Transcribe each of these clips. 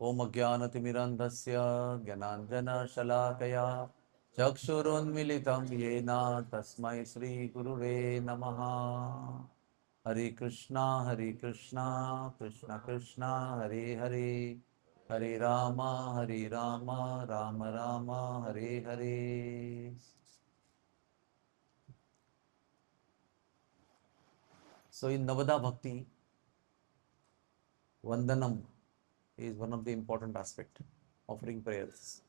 Om Jnanatimirandhasya Jnananjana Shalakaya Chakshurunmilitam Yena Tasmai Shri Guruve Namaha. Hare Krishna, Krishna Krishna, Hare Hare, Hare Rama, Rama Rama, Hare Hare. So in Navada Bhakti, Vandanam is one of the important aspect, offering prayers.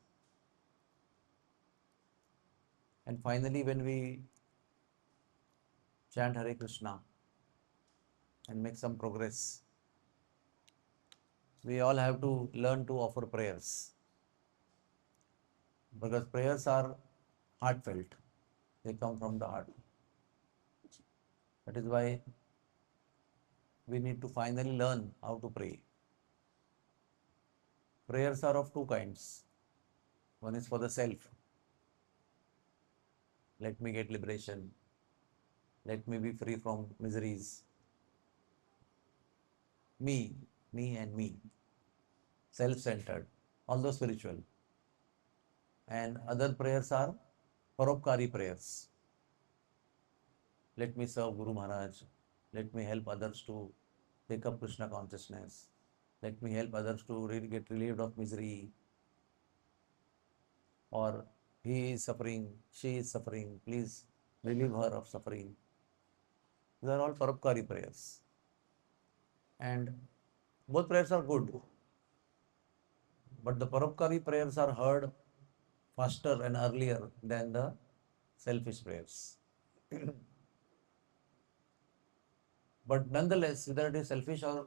And finally, when we chant Hare Krishna and make some progress, we all have to learn to offer prayers, because prayers are heartfelt. They come from the heart. That is why we need to finally learn how to pray. Prayers are of two kinds. One is for the self. Let me get liberation. Let me be free from miseries. Me, me and me. Self-centered. Although spiritual. And other prayers are paropkari prayers. Let me serve Guru Maharaj. Let me help others to take up Krishna consciousness. Let me help others to get relieved of misery. Or he is suffering, she is suffering, please relieve her of suffering. These are all paropkari prayers. And both prayers are good. But the paropkari prayers are heard faster and earlier than the selfish prayers. But nonetheless, whether it is selfish or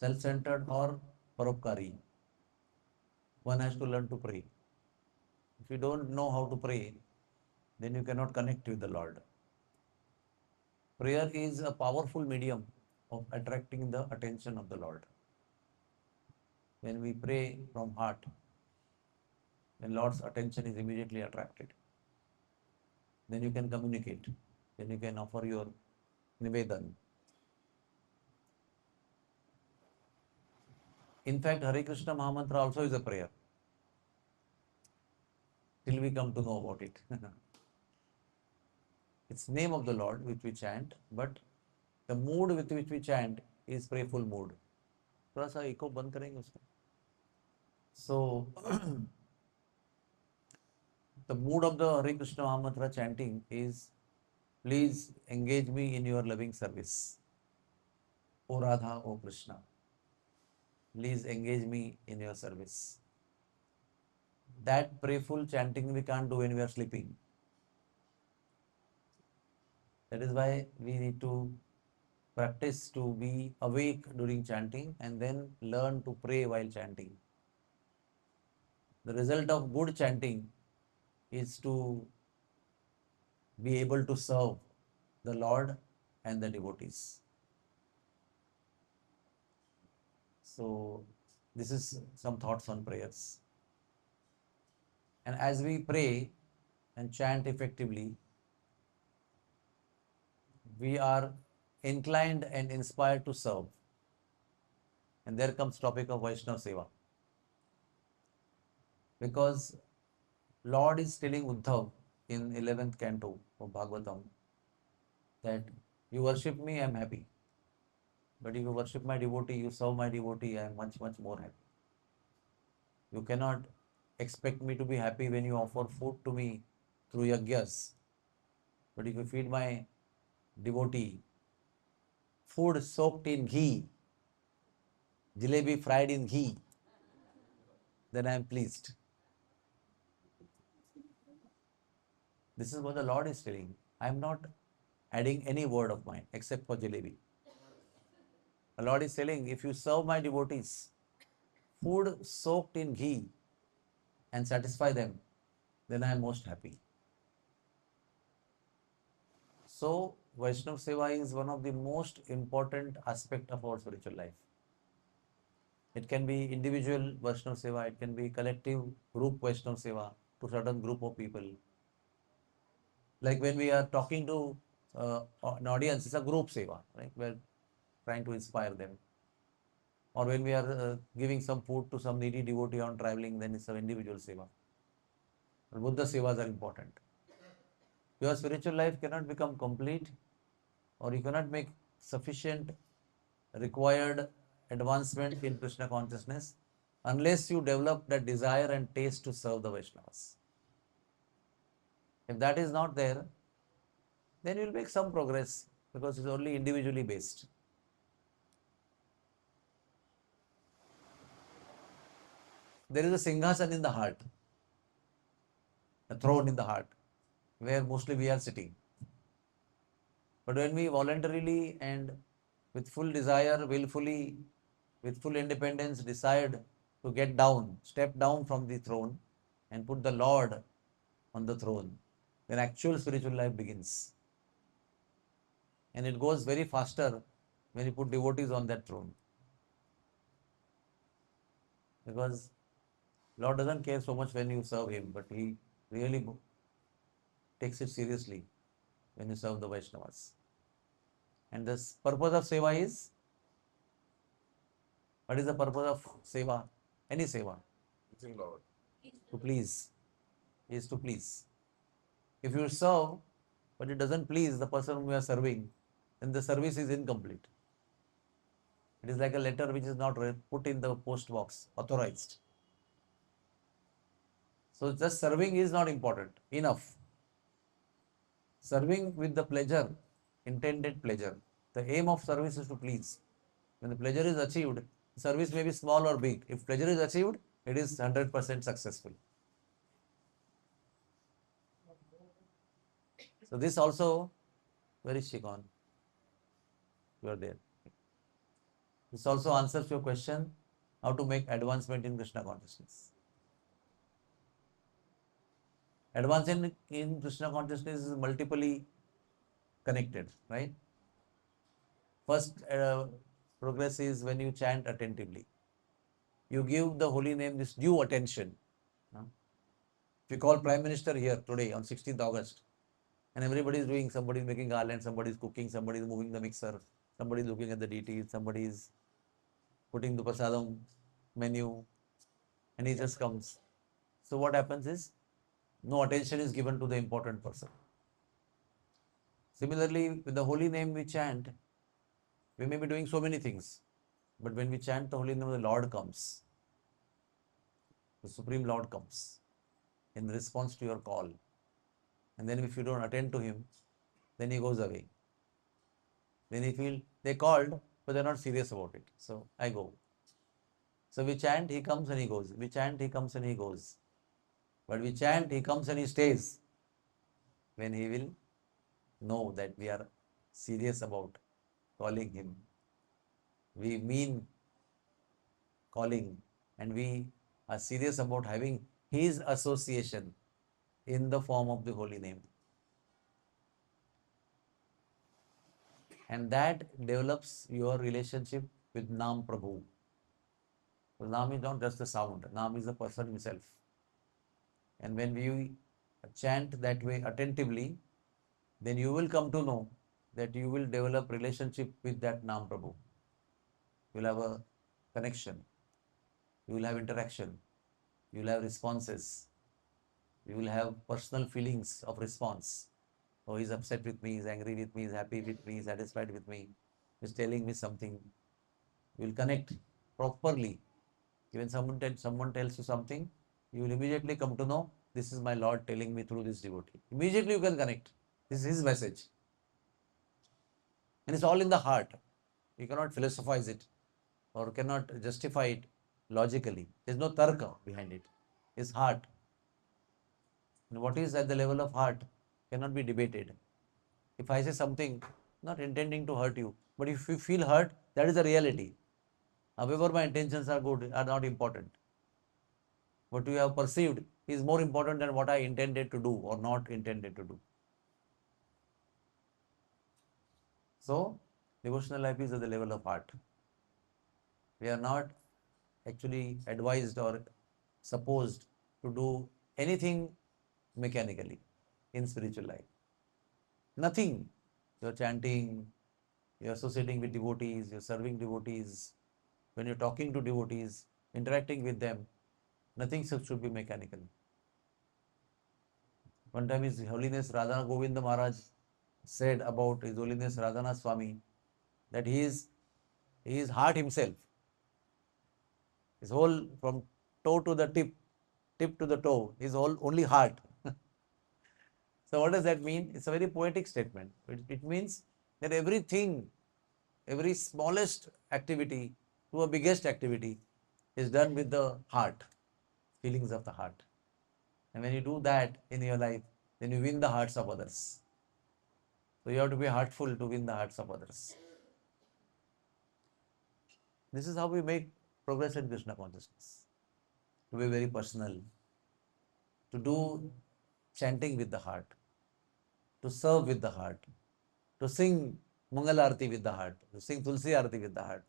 self-centered or paropkari, one has to learn to pray. If you don't know how to pray, then you cannot connect with the Lord. Prayer is a powerful medium of attracting the attention of the Lord. When we pray from heart, then Lord's attention is immediately attracted. Then you can communicate. Then you can offer your nivedan. In fact, Hare Krishna Mahamantra also is a prayer. Till we come to know about it. It's name of the Lord which we chant, but the mood with which we chant is prayerful mood. थोड़ा सा echo बंद करेंगे उसका. So the mood of the Hare Krishna Mahamantra chanting is, please engage me in your loving service. O Radha, O Krishna, please engage me in your service. That prayerful chanting we can't do when we are sleeping. That is why we need to practice to be awake during chanting and then learn to pray while chanting. The result of good chanting is to be able to serve the Lord and the devotees. So this is some thoughts on prayers. And as we pray and chant effectively, we are inclined and inspired to serve. And there comes topic of Vaishnava Seva. Because Lord is telling Uddhav in 11th canto of Bhagavatam that you worship me, I am happy. But if you worship my devotee, you serve my devotee, I am much, much more happy. You cannot expect me to be happy when you offer food to me through yagyas. But if you feed my devotee, food soaked in ghee, jalebi fried in ghee, then I am pleased. This is what the Lord is telling. I am not adding any word of mine except for jalebi. The Lord is telling, if you serve my devotees, food soaked in ghee and satisfy them, then I am most happy. So, Vaishnava Seva is one of the most important aspect of our spiritual life. It can be individual Vaishnava Seva, it can be collective group Vaishnava Seva to certain group of people. Like when we are talking to an audience, it's a group Seva, right? We're trying to inspire them. or when we are giving some food to some needy devotee on traveling, then it's an individual seva. But both the sevas are important. Your spiritual life cannot become complete, or you cannot make sufficient required advancement in Krishna consciousness unless you develop that desire and taste to serve the Vaishnavas. If that is not there, then you will make some progress because it's only individually based. There is a Singhasan in the heart, a throne in the heart, where mostly we are sitting. But when we voluntarily and with full desire, willfully, with full independence, decide to get down, step down from the throne and put the Lord on the throne, then actual spiritual life begins. And it goes very faster when you put devotees on that throne. Because Lord doesn't care so much when you serve Him, but He really takes it seriously when you serve the Vaishnavas. And the purpose of seva is, what is the purpose of seva? Any seva? Pleasing Lord. To please. Is to please. If you serve, but it doesn't please the person whom you are serving, then the service is incomplete. It is like a letter which is not put in the post box, authorized. So just serving is not important, enough. Serving with the pleasure, intended pleasure. The aim of service is to please. When the pleasure is achieved, service may be small or big. If pleasure is achieved, it is 100% successful. So this also, where is Shikon? You are there. This also answers your question, how to make advancement in Krishna consciousness. Advancement in Krishna consciousness is multiply connected, right? First progress is when you chant attentively. You give the holy name this due attention. If you call Prime Minister here today on 16th August, and everybody is doing, somebody is making garland, somebody is cooking, somebody is moving the mixer, somebody is looking at the deities, somebody is putting the prasadam menu, and he just comes. So what happens is, no attention is given to the important person. Similarly, with the holy name we chant, we may be doing so many things, but when we chant the holy name, the Lord comes. The Supreme Lord comes in response to your call. And then if you don't attend to Him, then He goes away. Then He feel they called, but they're not serious about it. So I go. So we chant, He comes and He goes. We chant, He comes and He goes. But we chant, He comes and He stays. When He will know that we are serious about calling Him. We mean calling, and we are serious about having His association in the form of the holy name. And that develops your relationship with Naam Prabhu. So Naam is not just a sound, Naam is the person himself. And when we chant that way attentively, then you will come to know that you will develop relationship with that Naam Prabhu. You will have a connection. You will have interaction. You will have responses. You will have personal feelings of response. Oh, he's upset with me, he's angry with me, he's happy with me, he's satisfied with me, he's telling me something. You will connect properly. Even someone tells you something, you will immediately come to know, this is my Lord telling me through this devotee. Immediately you can connect. This is His message. And it's all in the heart. You cannot philosophize it or cannot justify it logically. There's no tarka behind it. It's heart. And what is at the level of heart cannot be debated. If I say something, not intending to hurt you, but if you feel hurt, that is the reality. However, my intentions are good, are not important. What you have perceived is more important than what I intended to do or not intended to do. So, devotional life is at the level of heart. We are not actually advised or supposed to do anything mechanically in spiritual life. Nothing. You're chanting, you're associating with devotees, you're serving devotees, when you're talking to devotees, interacting with them, nothing should be mechanical. One time His Holiness Radhanath Govinda Maharaj said about His Holiness Radhanath Swami that he is heart himself. His whole, from toe to the tip, tip to the toe, his whole only heart. So what does that mean? It's a very poetic statement. It means that everything, every smallest activity to a biggest activity is done with the heart, feelings of the heart. And when you do that in your life, then you win the hearts of others. So you have to be heartful to win the hearts of others. This is how we make progress in Krishna consciousness. To be very personal, to do chanting with the heart, to serve with the heart, to sing Mangal Arati with the heart, to sing Tulsi Arati with the heart.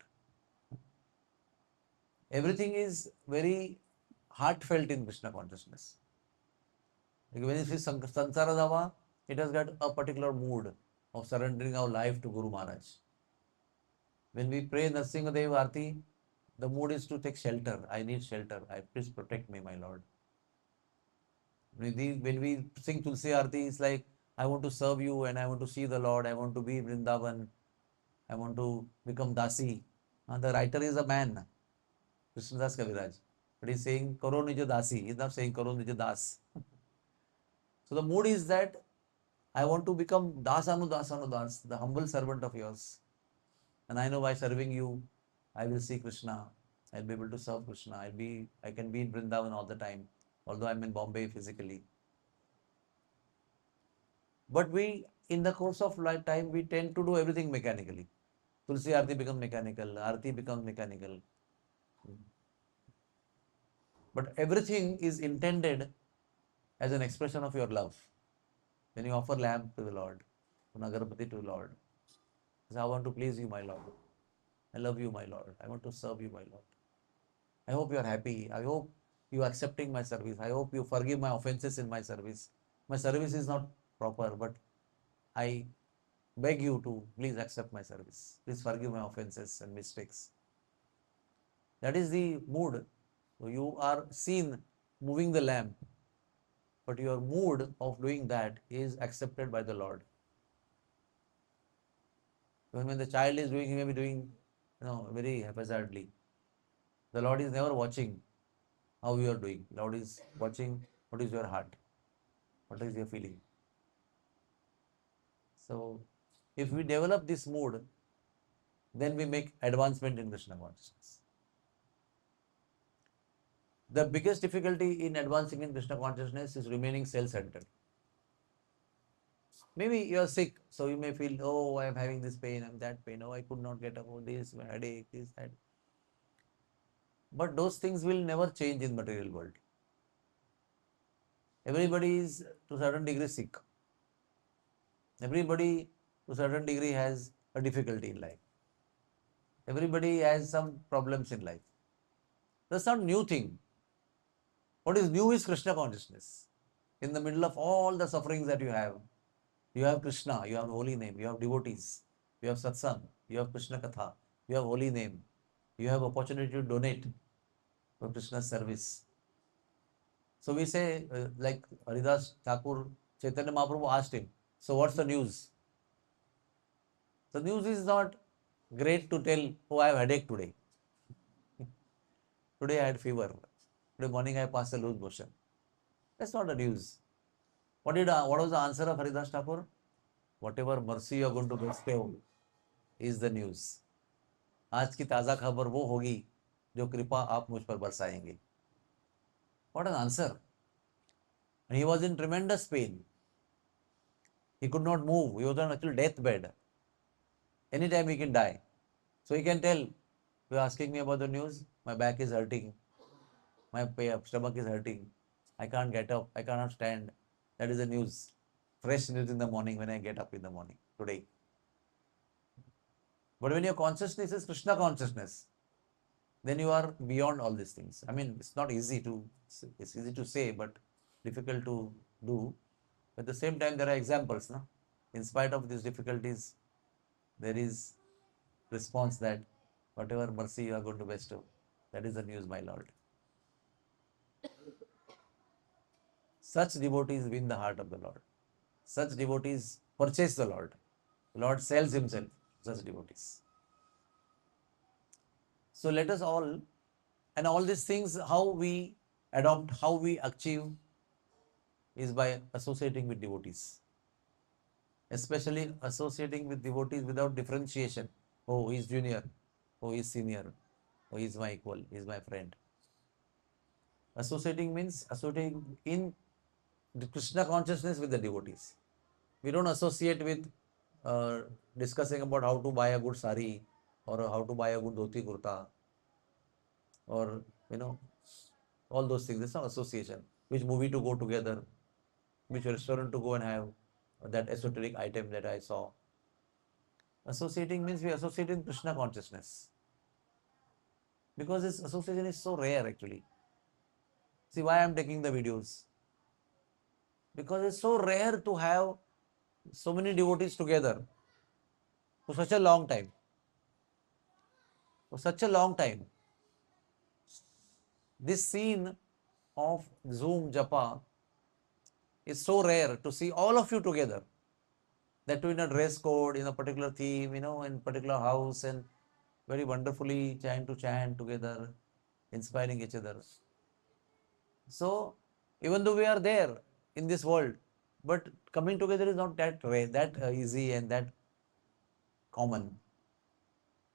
Everything is very heartfelt in Krishna consciousness. Like when you see Sansara Dava, it has got a particular mood of surrendering our life to Guru Maharaj. When we pray Narsingadev Arati, the mood is to take shelter. I need shelter. Please protect me, my Lord. When we sing Tulsi Arati, it's like, I want to serve you and I want to see the Lord. I want to be Vrindavan. I want to become Dasi. And the writer is a man, Krishnadas Kaviraj. But he's saying, Karo Nija Dasi. He's not saying Karo Nija Das. So the mood is that I want to become Dasanu Dasanu Das, the humble servant of yours. And I know by serving you, I will see Krishna. I'll be able to serve Krishna. I can be in Vrindavan all the time, although I'm in Bombay physically. But we, in the course of lifetime, we tend to do everything mechanically. Tulsi Arati becomes mechanical, Arati becomes mechanical. But everything is intended as an expression of your love. When you offer lamp to the Lord, Nagarapati to the Lord, say, I want to please you, my Lord. I love you, my Lord. I want to serve you, my Lord. I hope you are happy. I hope you are accepting my service. I hope you forgive my offenses in my service. My service is not proper, but I beg you to please accept my service. Please forgive my offenses and mistakes. That is the mood. So you are seen moving the lamp, but your mood of doing that is accepted by the Lord. When the child is doing, he may be doing, very haphazardly. The Lord is never watching how you are doing. Lord is watching what is your heart, what is your feeling. So, if we develop this mood, then we make advancement in Krishna consciousness. The biggest difficulty in advancing in Krishna consciousness is remaining self-centered. Maybe you are sick, so you may feel, oh, I am having this pain, I'm that pain, oh, I could not get up, oh, this, my headache, this, that. But those things will never change in material world. Everybody is to a certain degree sick. Everybody to a certain degree has a difficulty in life. Everybody has some problems in life. That's not new thing. What is new is Krishna consciousness. In the middle of all the sufferings that you have Krishna, you have holy name, you have devotees, you have satsang, you have Krishna Katha, you have holy name, you have opportunity to donate for Krishna's service. So we say, like Haridas Thakur, Chaitanya Mahaprabhu asked him, so what's the news? The news is not great to tell, oh, I have headache today. Today I had fever. Today morning I passed a loose motion. That's not the news. What was the answer of Haridas Thakur? Whatever mercy you are going to bestow is the news. आज की ताज़ा खबर वो होगी जो कृपा आप मुझ पर बरसाएंगे. What an answer! And he was in tremendous pain. He could not move. He was on actual deathbed. Anytime he can die. So he can tell, you are asking me about the news, my back is hurting, my stomach is hurting, I can't get up, I cannot stand. That is the news. Fresh news in the morning when I get up in the morning today. But when your consciousness is Krishna consciousness, then you are beyond all these things. I mean, it's easy to say, but difficult to do. At the same time, there are examples. No? In spite of these difficulties, there is response that Whatever mercy you are going to bestow, that is the news, my Lord. Such devotees win the heart of the Lord. Such devotees purchase the Lord. The Lord sells himself to such devotees. So let us all, and all these things, how we adopt, how we achieve is by associating with devotees. Especially associating with devotees without differentiation. Oh, he is junior. Oh, he is senior. Oh, he is my equal. He is my friend. Associating means associating in the Krishna consciousness with the devotees. We don't associate with uh, discussing about how to buy a good sari or how to buy a good dhoti kurta or all those things. It's not association. Which movie to go together, which restaurant to go and have that esoteric item that I saw. Associating means we associate in Krishna consciousness. Because this association is so rare actually. See why I am taking the videos. Because it's so rare to have so many devotees together for such a long time. For such a long time. This scene of Zoom Japa is so rare to see all of you together. That too in a dress code, in a particular theme, in particular house, and very wonderfully chant to chant together, inspiring each other. So even though we are there in this world, but coming together is not that rare, that easy and that common.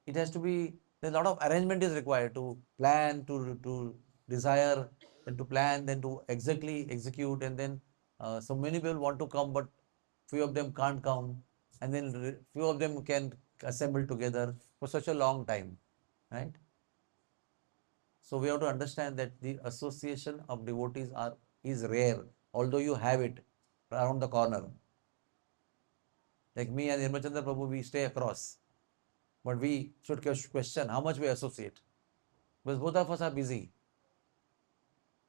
It has to be, a lot of arrangement is required to plan, to desire, and to plan, then to exactly execute, and then so many people want to come, but few of them can't come, and then few of them can assemble together for such a long time, right? So we have to understand that the association of devotees is rare, although you have it around the corner. Like me and Nirmachandra Prabhu, we stay across. But we should question how much we associate. Because both of us are busy.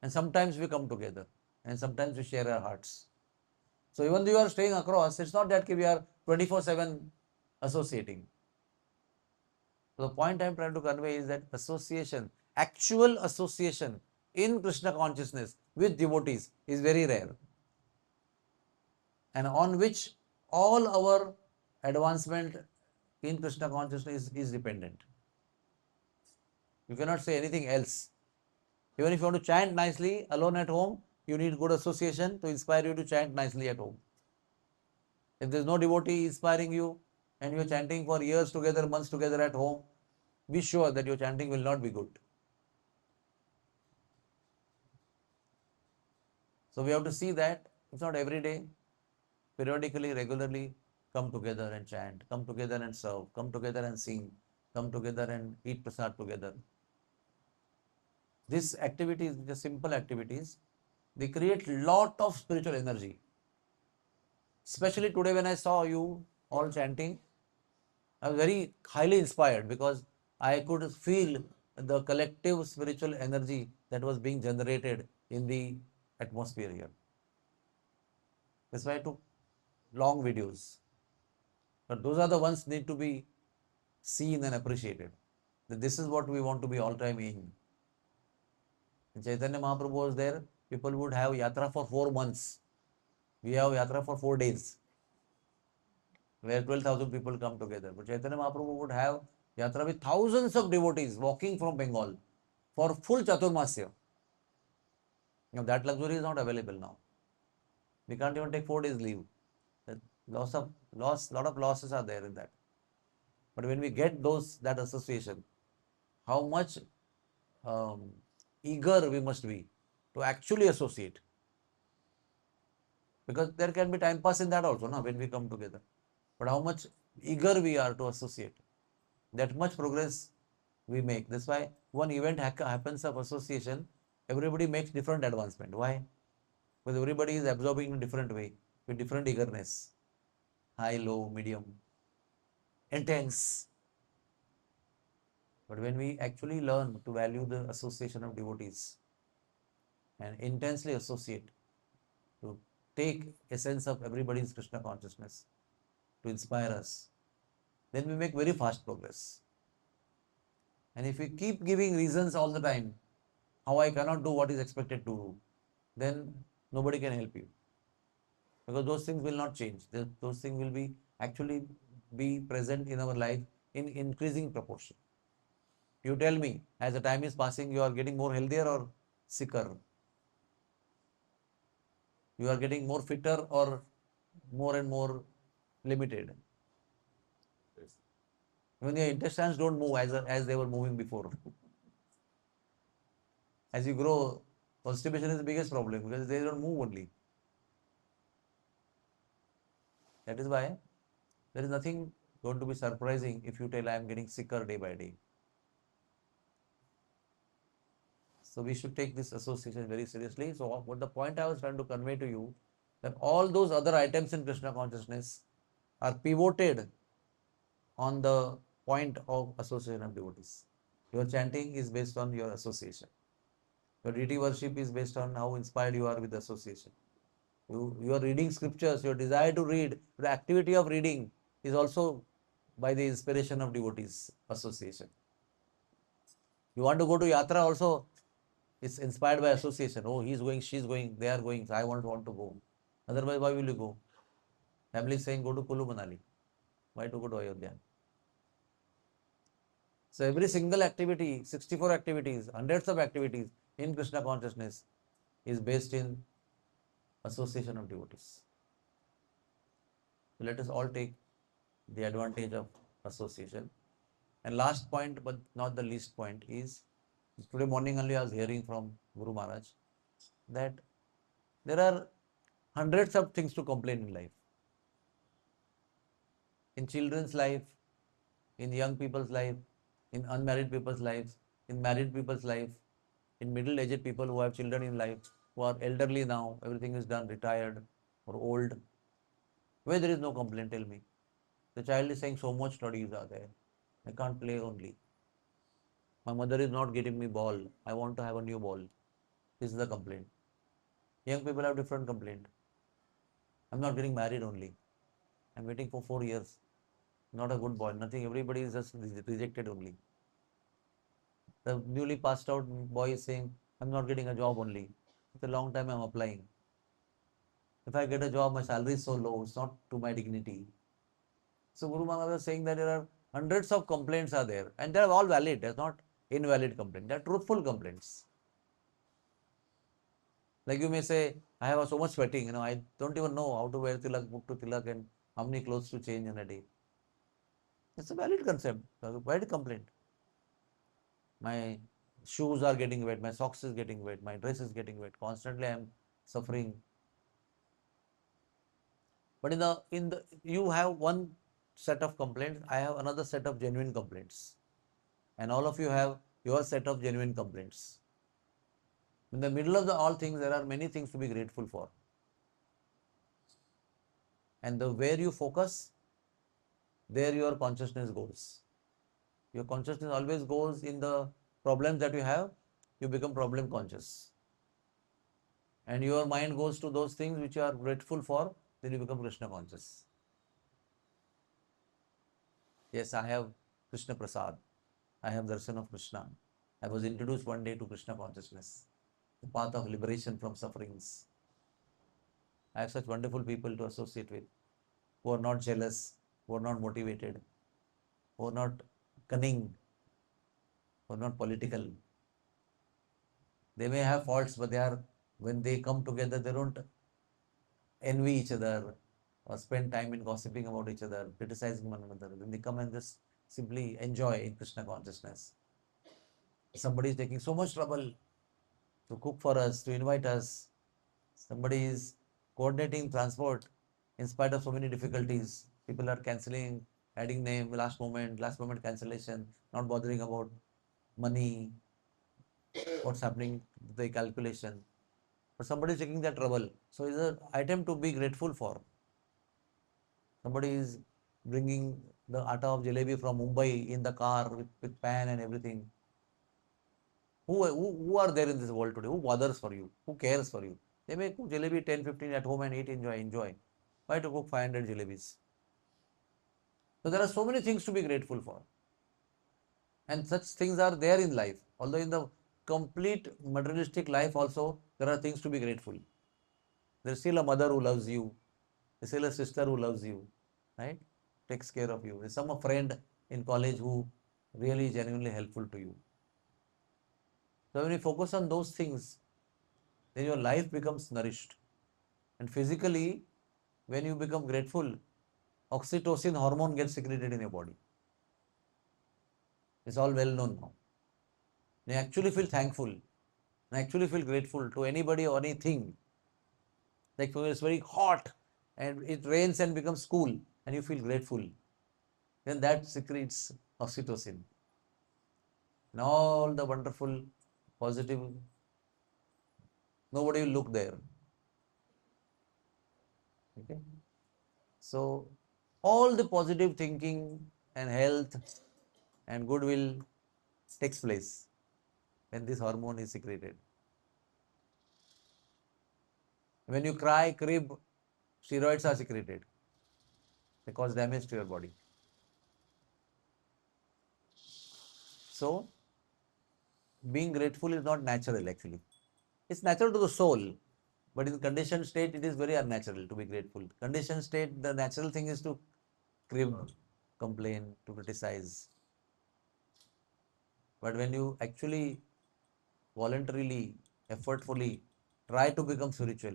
And sometimes we come together. And sometimes we share our hearts. So even though you are staying across, it's not that we are 24/7 associating. So the point I am trying to convey is that association, actual association in Krishna consciousness with devotees is very rare. And on which all our advancement in Krishna consciousness is dependent. You cannot say anything else. Even if you want to chant nicely alone at home, you need good association to inspire you to chant nicely at home. If there is no devotee inspiring you and you are chanting for years together, months together at home, be sure that your chanting will not be good. So we have to see that it's not every day, periodically, regularly come together and chant, come together and serve, come together and sing, come together and eat prasad together. These activities, the simple activities, they create lot of spiritual energy. Especially today when I saw you all chanting, I was very highly inspired because I could feel the collective spiritual energy that was being generated in the atmosphere here. That's why I took long videos. But those are the ones need to be seen and appreciated. That this is what we want to be all time in. When Chaitanya Mahaprabhu was there, people would have yatra for 4 months. We have yatra for 4 days, where 12,000 people come together. But Chaitanya Mahaprabhu would have yatra with thousands of devotees walking from Bengal for full Chaturmasya. That luxury is not available now. We can't even take 4 days leave. Lot of losses are there in that. But when we get that association, how much um, eager we must be to actually associate. Because there can be time pass in that also, no, when we come together. But how much eager we are to associate, that much progress we make. That's why one event happens of association, everybody makes different advancement. Why? Because everybody is absorbing in a different way, with different eagerness. High, low, medium, intense. But when we actually learn to value the association of devotees and intensely associate, to take a sense of everybody's Krishna consciousness, to inspire us, then we make very fast progress. And if we keep giving reasons all the time, how I cannot do what is expected to do, then nobody can help you. Because those things will not change. Those things will be actually be present in our life in increasing proportion. You tell me, as the time is passing, you are getting more healthier or sicker? You are getting more fitter or more and more limited? When your intestines don't move as they were moving before. As you grow, constipation is the biggest problem because they don't move only. That is why there is nothing going to be surprising if you tell I am getting sicker day by day. So we should take this association very seriously. So what the point I was trying to convey to you, that all those other items in Krishna consciousness are pivoted on the point of association of devotees. Your chanting is based on your association. Your deity worship is based on how inspired you are with association. You are reading scriptures, your desire to read, the activity of reading is also by the inspiration of devotees, association. You want to go to yatra also, it's inspired by association. Oh, he's going, she's going, they are going, so I want to go. Otherwise, why will you go? Family is saying go to Kulu Manali. Why to go to Ayodhya? So every single activity, 64 activities, hundreds of activities in Krishna consciousness is based in association of devotees. So let us all take the advantage of association. And last point, but not the least point, is today morning only I was hearing from Guru Maharaj that there are hundreds of things to complain in life. In children's life, in young people's life, in unmarried people's lives, in married people's life, in middle-aged people who have children in life, who are elderly now, everything is done, retired or old. Where there is no complaint, tell me. The child is saying so much studies are there. I can't play only. My mother is not getting me ball. I want to have a new ball. This is the complaint. Young people have different complaint. I'm not getting married only. I'm waiting for 4 years. Not a good boy. Nothing. Everybody is just rejected only. The newly passed out boy is saying, I'm not getting a job only. It's a long time I'm applying. If I get a job, my salary is so low. It's not to my dignity. So Guru Maharaj was saying that there are hundreds of complaints are there. And they are all valid. There's not invalid complaint. They are truthful complaints. Like you may say, I have so much sweating, I don't even know how to wear tilak, book to tilak, and how many clothes to change in a day. It's a valid concept, a valid complaint. My shoes are getting wet, my socks is getting wet, my dress is getting wet. Constantly I am suffering. But in the you have one set of complaints, I have another set of genuine complaints. And all of you have your set of genuine complaints. In the middle of all things, there are many things to be grateful for. And where you focus, there your consciousness goes. Your consciousness always goes in the problems that you have, you become problem conscious. And your mind goes to those things which you are grateful for, then you become Krishna conscious. Yes, I have Krishna Prasad. I have darshan of Krishna. I was introduced one day to Krishna consciousness, the path of liberation from sufferings. I have such wonderful people to associate with, who are not jealous, who are not motivated, who are not cunning, who are not political. They may have faults, but when they come together, they don't envy each other or spend time in gossiping about each other, criticizing one another. Then they come and just simply enjoy in Krishna consciousness. Somebody is taking so much trouble to cook for us, to invite us. Somebody is coordinating transport in spite of so many difficulties. People are cancelling, adding name, last moment cancellation, not bothering about money, what's happening, the calculation. But somebody is taking that trouble. So it's an item to be grateful for. Somebody is bringing the atta of jalebi from Mumbai in the car with pan and everything. Who are there in this world today? Who bothers for you? Who cares for you? They may cook jalebi 10, 15 at home and eat, enjoy. Why to cook 500 jalebis? So there are so many things to be grateful for. And such things are there in life. Although in the complete materialistic life also, there are things to be grateful. There's still a mother who loves you. There's still a sister who loves you, right? Takes care of you. There's some friend in college who really genuinely helpful to you. So when you focus on those things, then your life becomes nourished. And physically, when you become grateful, oxytocin hormone gets secreted in your body. It's all well known now. You actually feel thankful and actually feel grateful to anybody or anything. Like when it's very hot and it rains and becomes cool and you feel grateful, then that secretes oxytocin. And all the wonderful, positive, nobody will look there. Okay? So, all the positive thinking and health and goodwill takes place when this hormone is secreted. When you cry, crib, steroids are secreted. They cause damage to your body. So, being grateful is not natural actually. It's natural to the soul, but in conditioned state, it is very unnatural to be grateful. Conditioned state, the natural thing is to crib, complain, to criticize. But when you actually voluntarily, effortfully try to become spiritual,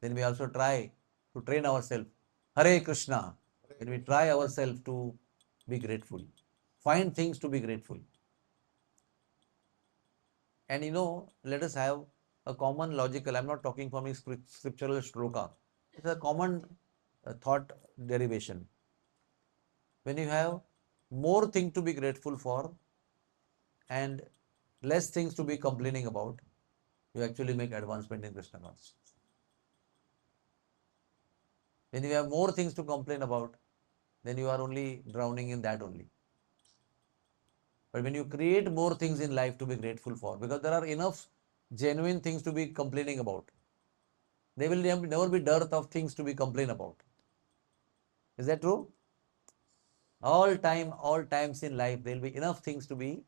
then we also try to train ourselves. Hare Krishna. When we try ourselves to be grateful, find things to be grateful. And let us have a common logical, I'm not talking from a scriptural shloka. It's a common thought derivation. When you have more things to be grateful for and less things to be complaining about, you actually make advancement in Krishna consciousness. When you have more things to complain about, then you are only drowning in that only. But when you create more things in life to be grateful for, because there are enough genuine things to be complaining about, there will never be dearth of things to be complain about. Is that true? All times in life, there will be enough things to be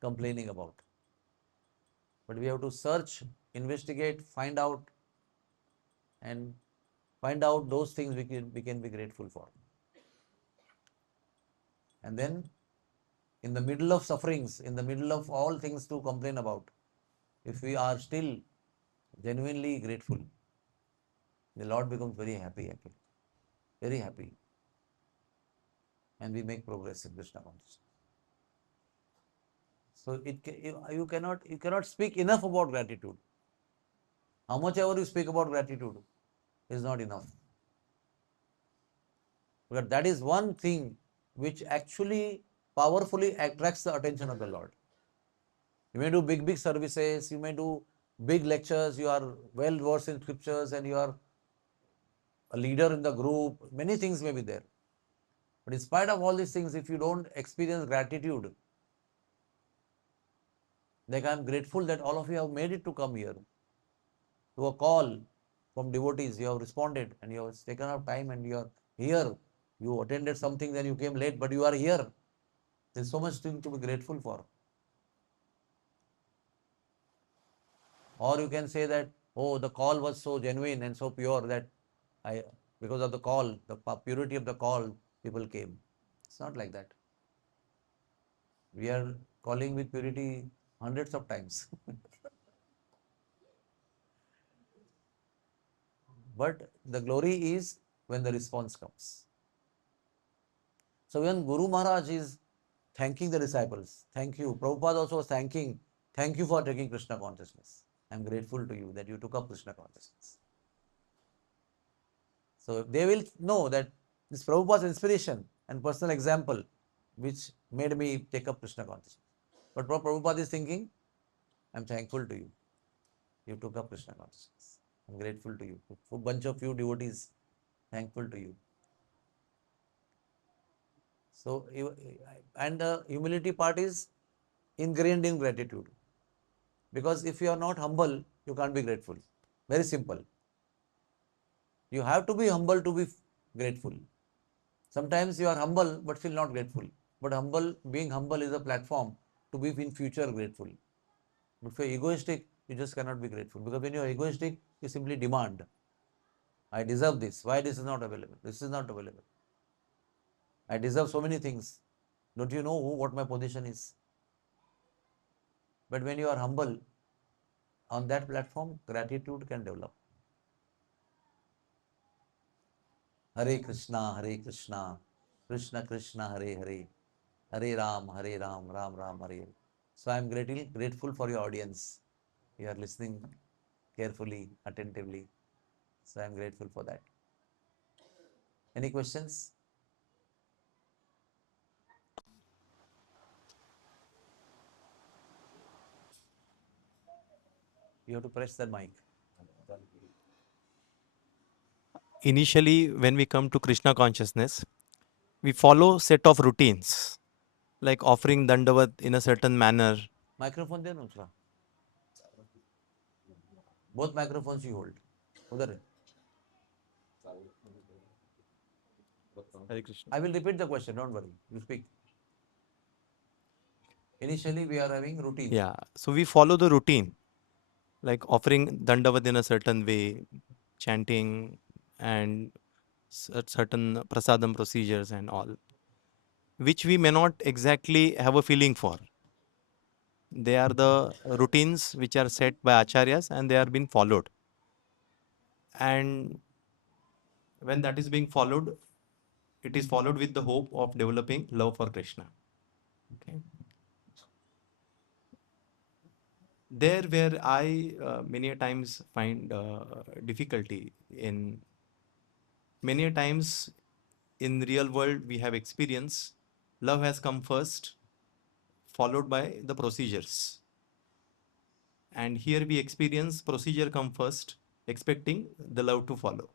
complaining about. But we have to search, investigate, find out, and find out those things we can be grateful for. And then, in the middle of sufferings, in the middle of all things to complain about, if we are still genuinely grateful, the Lord becomes very happy, actually. Very happy. And we make progress in Krishna consciousness. So you cannot speak enough about gratitude. How much ever you speak about gratitude is not enough. Because that is one thing which actually powerfully attracts the attention of the Lord. You may do big services, you may do big lectures, you are well versed in scriptures and you are a leader in the group, many things may be there. But in spite of all these things, if you don't experience gratitude, like I am grateful that all of you have made it to come here. To a call from devotees, you have responded and you have taken out time and you are here. You attended something, then you came late, but you are here. There's so much thing to be grateful for. Or you can say that, oh, the call was so genuine and so pure that because of the call, the purity of the call, people came. It's not like that. We are calling with purity hundreds of times. But the glory is when the response comes. So when Guru Maharaj is thanking the disciples, thank you. Prabhupada also was thank you for taking Krishna consciousness. I am grateful to you that you took up Krishna consciousness. So they will know that this Prabhupada's inspiration and personal example which made me take up Krishna consciousness. But Prabhupada is thinking, I am thankful to you. You took up Krishna consciousness. I am grateful to you. A bunch of you devotees, thankful to you. So, and the humility part is ingrained in gratitude. Because if you are not humble, you can't be grateful. Very simple. You have to be humble to be grateful. Sometimes you are humble but still not grateful. But being humble is a platform to be in future grateful. But if you're egoistic, you just cannot be grateful. Because when you're egoistic, you simply demand. I deserve this. Why this is not available? This is not available. I deserve so many things. Don't you know what my position is? But when you are humble, on that platform, gratitude can develop. Hare Krishna, Krishna Krishna, Hare Hare, Hare Ram, Ram Ram, Hare Hare. So I am grateful for your audience. You are listening carefully, attentively. So I am grateful for that. Any questions? You have to press the mic. Initially, when we come to Krishna consciousness, we follow set of routines like offering dandavat in a certain manner. Microphone there, Nusra. Both microphones you hold. Udhar hai. Hare Krishna. I will repeat the question, don't worry. You speak. Initially, we are having routine. Yeah, so we follow the routine like offering dandavat in a certain way, chanting and certain prasadam procedures and all, which we may not exactly have a feeling for. They are the routines which are set by acharyas and they are being followed. And when that is being followed, it is followed with the hope of developing love for Krishna. Okay. There where I many a times find difficulty in many a times in real world we have experience love has come first followed by the procedures, and here we experience procedure come first expecting the love to follow.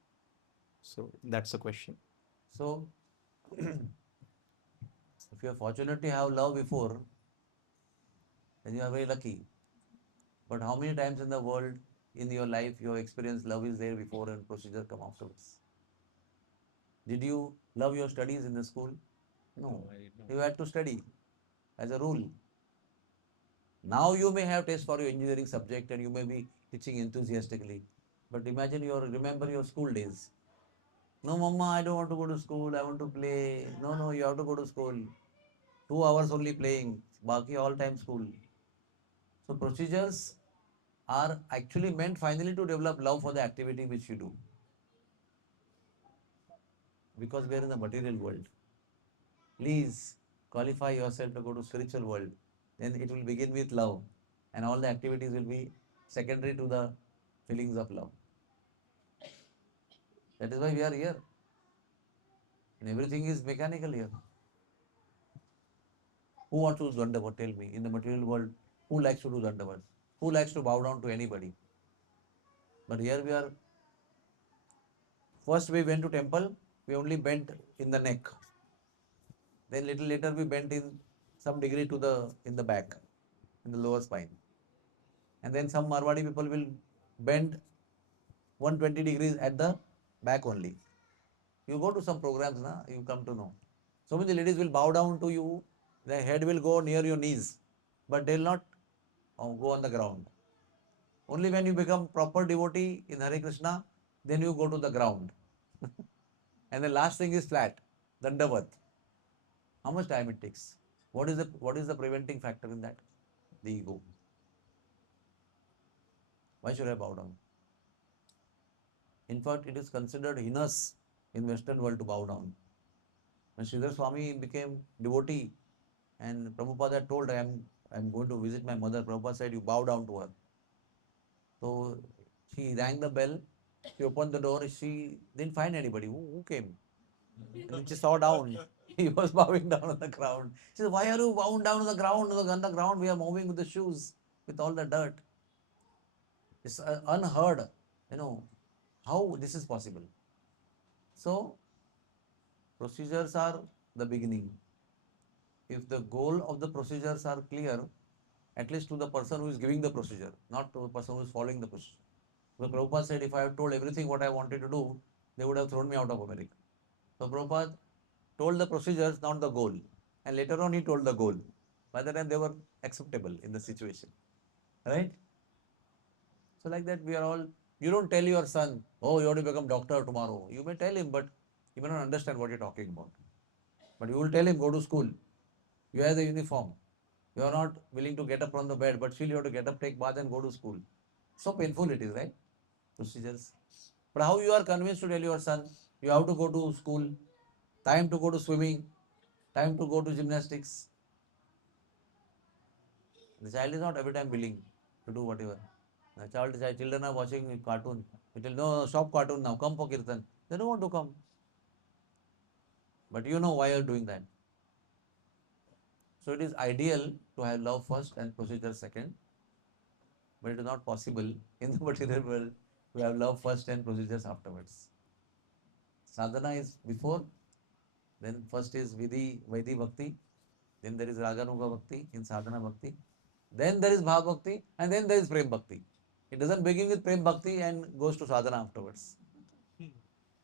So that's a question. So, if you are fortunate to have love before, then you are very lucky. But how many times in the world, in your life, you have experienced love is there before and procedure come afterwards? Did you love your studies in the school? No. You had to study as a rule. Now you may have taste for your engineering subject and you may be teaching enthusiastically. But imagine remember your school days. No, mama, I don't want to go to school. I want to play. No, no, you have to go to school. 2 hours only playing. Baki all time school. So procedures are actually meant finally to develop love for the activity which you do. Because we are in the material world. Please qualify yourself to go to spiritual world. Then it will begin with love. And all the activities will be secondary to the feelings of love. That is why we are here. And everything is mechanical here. Who wants to do Dandavat? Tell me. In the material world, who likes to do Dandavat? Who likes to bow down to anybody? But here we are. First we went to temple, we only bent in the neck. Then little later we bent in some degree to in the back, in the lower spine. And then some Marwadi people will bend 120 degrees at the back only. You go to some programs, na, you come to know. So many ladies will bow down to you, their head will go near your knees, but they will not go on the ground. Only when you become proper devotee in Hare Krishna, then you go to the ground. And the last thing is flat, Dandavat. How much time it takes? What is the preventing factor in that? The ego. Why should I bow down? In fact, it is considered heinous in Western world to bow down. When Sridhar Swami became devotee and Prabhupada told I'm going to visit my mother, Prabhupada said, you bow down to her. So she rang the bell, she opened the door, she didn't find anybody. Who came? And when she saw down, he was bowing down on the ground. She said, why are you bowing down on the ground? On the ground, we are moving with the shoes, with all the dirt. It's unheard, you know, how this is possible. So, procedures are the beginning. If the goal of the procedures are clear, at least to the person who is giving the procedure, not to the person who is following the procedure. Because Prabhupada said, if I had told everything what I wanted to do, they would have thrown me out of America. So Prabhupada told the procedures, not the goal. and later on he told the goal. By the time they were acceptable in the situation, right? So like that we are all, you don't tell your son, oh, you have to become doctor tomorrow. You may tell him, but he may not understand what you're talking about. But you will tell him, go to school. You have the uniform. You are not willing to get up from the bed, but still you have to get up, take bath and go to school. So painful it is, right? Procedures. But how you are convinced to tell your son, you have to go to school, time to go to swimming, time to go to gymnastics. The child is not every time willing to do whatever. Children are watching cartoon. You tell, no, stop cartoon now, come for kirtan. They don't want to come. But you know why you are doing that. So it is ideal to have love first and procedure second. But it is not possible in the material world to have love first and procedures afterwards. Sadhana is before, then first is Vaidhi Bhakti, then there is Raganuga Bhakti in Sadhana Bhakti, then there is Bhav Bhakti, and then there is Prem Bhakti. It doesn't begin with Prem Bhakti and goes to Sadhana afterwards. It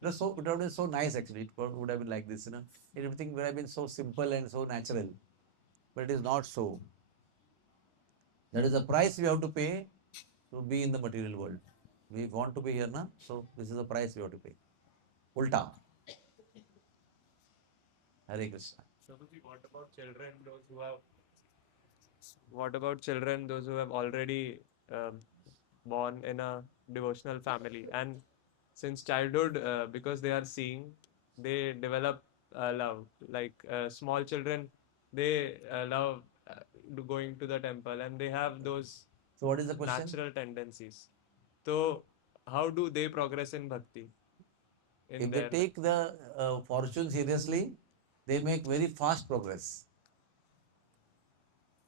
would have been so nice actually. It would have been like this, you know. Everything would have been so simple and so natural. But it is not so. That is the price we have to pay to be in the material world. We want to be here, na? So this is the price we have to pay. Ulta. Hare Krishna. Prabhuji, what about children those who have already born in a devotional family, and since childhood, because they are seeing, they develop love. Like small children, they love going to the temple, and they have those So what is the question? natural tendencies. So how do they progress in bhakti in If they their take the fortune seriously, they make very fast progress.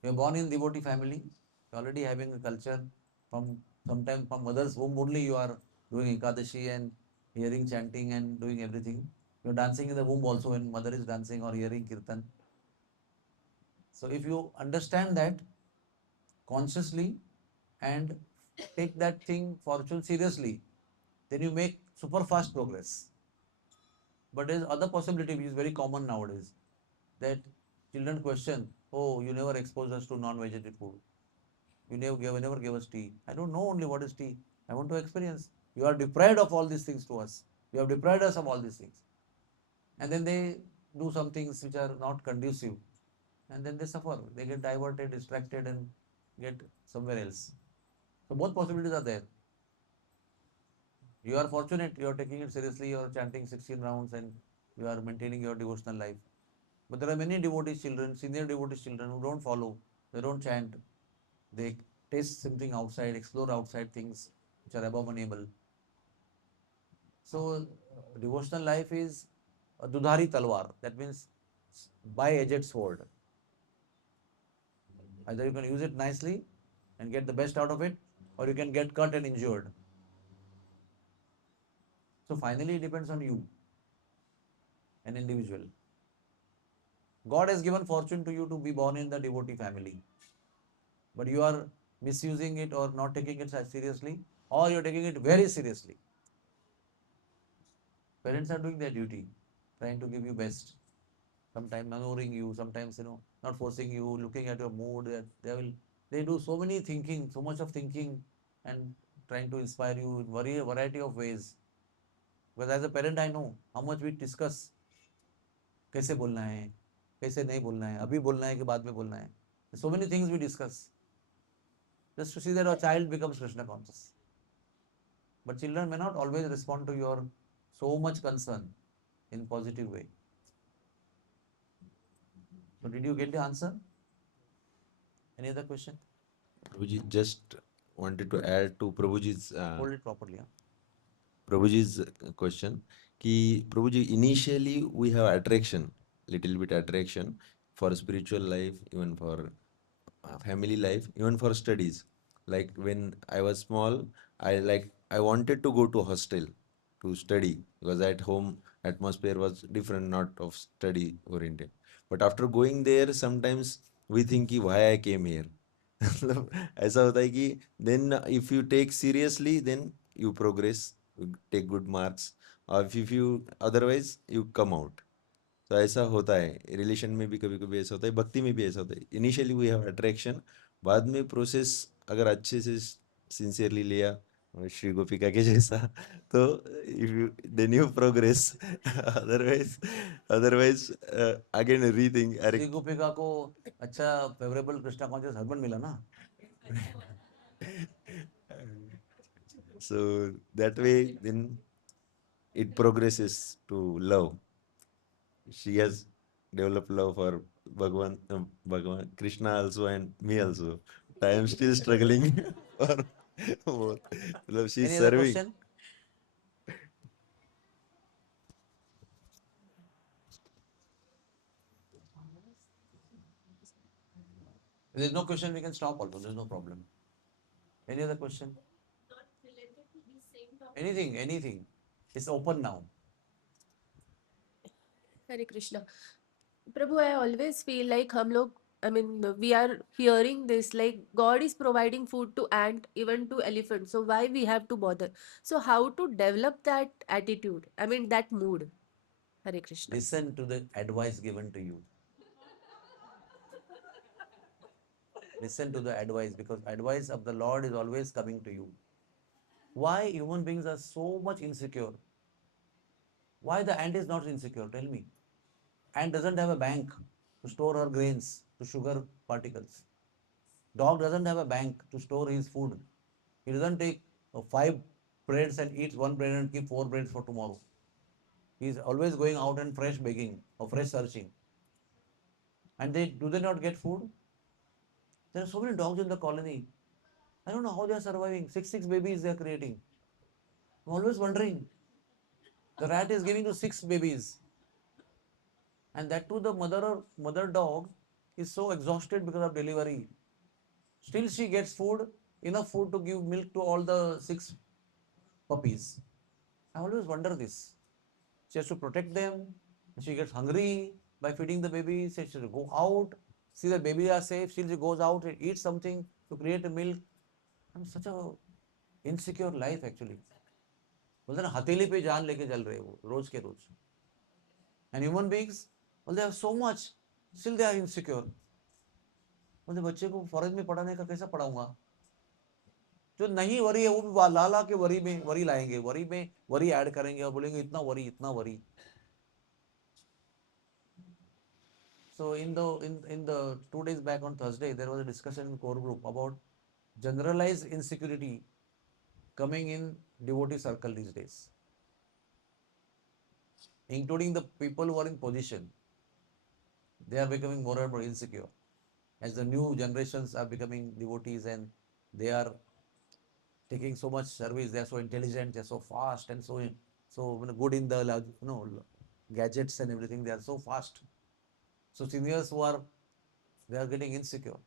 You are born in devotee family, you are already having a culture from sometime from mother's womb only you are doing Ekadashi and hearing chanting and doing everything. You are dancing in the womb also when mother is dancing or hearing kirtan. So if you understand that consciously and take that thing fortune seriously, then you make super fast progress. But there is other possibility which is very common nowadays, that children question, oh, you never exposed us to non-vegetarian food. You never gave us tea. I don't know only what is tea. I want to experience. You are deprived of all these things to us. You have deprived us of all these things. And then they do some things which are not conducive. And then they suffer. They get diverted, distracted, and get somewhere else. So both possibilities are there. You are fortunate, you are taking it seriously, you are chanting 16 rounds and you are maintaining your devotional life. But there are many devotee children, senior devotee children who don't follow, they don't chant, they taste something outside, explore outside things which are abominable. So, devotional life is a dudhari talwar, that means by-edged sword. Either you can use it nicely and get the best out of it, or you can get cut and injured. So, finally, it depends on you, an individual. God has given fortune to you to be born in the devotee family, but you are misusing it or not taking it seriously, or you're taking it very seriously. Parents are doing their duty, trying to give you best. Sometimes honoring you, sometimes not forcing you, looking at your mood. They do so many thinking, so much of thinking, and trying to inspire you in variety of ways. Because as a parent, I know how much we discuss. कैसे बोलना है, कैसे नहीं बोलना है, अभी बोलना है कि बाद में बोलना है. So many things we discuss just to see that our child becomes Krishna conscious. But children may not always respond to your so much concern in positive way. So did you get the answer? Any other question? Prabhuji, just wanted to add to Hold it properly. Huh? Prabhuji's question. Ki Prabhuji, initially we have attraction, little bit attraction for spiritual life, even for family life, even for studies. Like when I was small, I wanted to go to hostel to study because at home atmosphere was different, not of study oriented. But after going there, sometimes we think कि why I came here. मतलब ऐसा होता है कि then if you take seriously, then you progress, you take good marks, or if you otherwise you come out. तो ऐसा होता है रिलेशन में भी, कभी कभी ऐसा होता है, भक्ति में भी ऐसा होता है। इनिशियली वी हैव अट्रैक्शन, बाद में प्रोसेस अगर अच्छे से सिंसियरली लिया श्री गोपिका के जैसा, तो if you then you progress. Otherwise otherwise again rethink, अरे श्री गोपिका को अच्छा फेवरेबल कृष्णा कॉन्शियस हस्बैंड मिला ना। so that way then it progresses to love. She has developed love for Bhagwan Krishna also and me also. But I am still struggling for both. Matlab she is Any other serving. question? If there is no question, we can stop also. There is no problem. Any other question? Anything, anything. It's open now. Hare Krishna. Prabhu, I always feel like हम लोग, I mean, we are hearing this like God is providing food to ant, even to elephant. So why we have to bother? So how to develop that attitude? I mean, that mood. Hare Krishna. Listen to the advice given to you. Listen to the advice, because advice of the Lord is always coming to you. Why human beings are so much insecure? Why the ant is not insecure? Tell me. Ant doesn't have a bank to store her grains, to sugar particles. Dog doesn't have a bank to store his food. He doesn't take five breads and eats one bread and keep four breads for tomorrow. He is always going out and fresh begging or fresh searching. And they not get food? There are so many dogs in the colony. I don't know how they are surviving. Six babies they are creating. I'm always wondering. The rat is giving to six babies. And that too, the mother dog is so exhausted because of delivery. Still she gets food, enough food to give milk to all the six puppies. I always wonder this. She has to protect them. She gets hungry by feeding the babies. She should go out, see the baby are safe. Still she goes out and eats something to create a milk. I'm such a insecure life actually. बोलते ना हथेली पे जान लेके चल रहे वो रोज के रोज. And human beings, well they have so much, still they are insecure. बोलते बच्चे को फॉरेन में पढ़ाने का कैसा पढ़ाऊंगा? जो नहीं वरी है वो भी ला ला के वरी में वरी लाएंगे, वरी में वरी ऐड करेंगे और बोलेंगे इतना वरी इतना worry. So in the 2 days back on Thursday, there was a discussion in core group about generalized insecurity coming in devotee circle these days, including the people who are in position. They are becoming more and more insecure as the new generations are becoming devotees and they are taking so much service. They are so intelligent, they are so fast and so good in the gadgets and everything. They are so fast. So seniors they are getting insecure.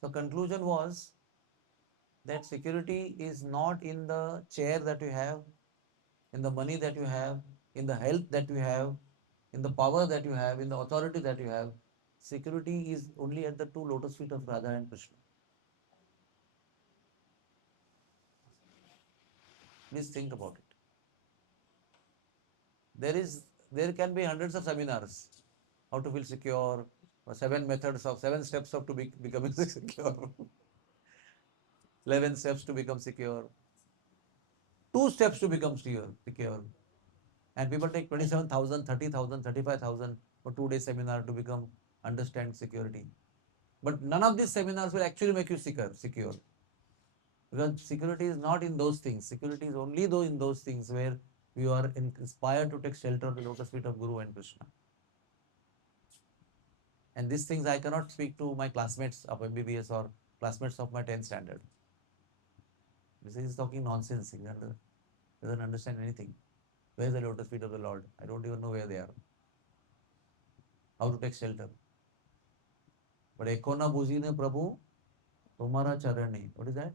So conclusion was that security is not in the chair that you have, in the money that you have, in the health that you have, in the power that you have, in the authority that you have. Security is only at the two lotus feet of Radha and Krishna. Please think about it. There can be hundreds of seminars, how to feel secure, or 7 steps of to becoming secure, 11 steps to become secure, 2 steps to become secure. And people take 27,000, 30,000, 35,000 for 2 day seminar to understand security. But none of these seminars will actually make you secure. Because security is not in those things. Security is only though in those things where you are inspired to take shelter of the lotus feet of Guru and Krishna. And these things I cannot speak to my classmates of MBBS or classmates of my 10th standard. This is talking nonsense. He doesn't understand anything. Where is the lotus feet of the Lord? I don't even know where they are. How to take shelter. But ekona bujine Prabhu, tumara charane. What is that?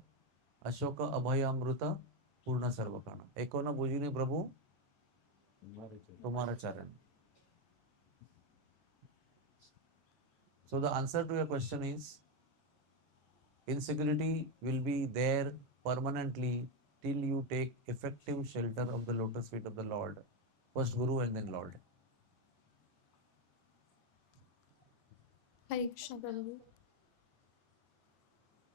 Ashoka abhayamruta purna sarvakana. Ekona bujine Prabhu, tumara charan. So the answer to your question is, insecurity will be there permanently till you take effective shelter of the lotus feet of the Lord. First Guru and then Lord. Hare Krishna, Prabhu.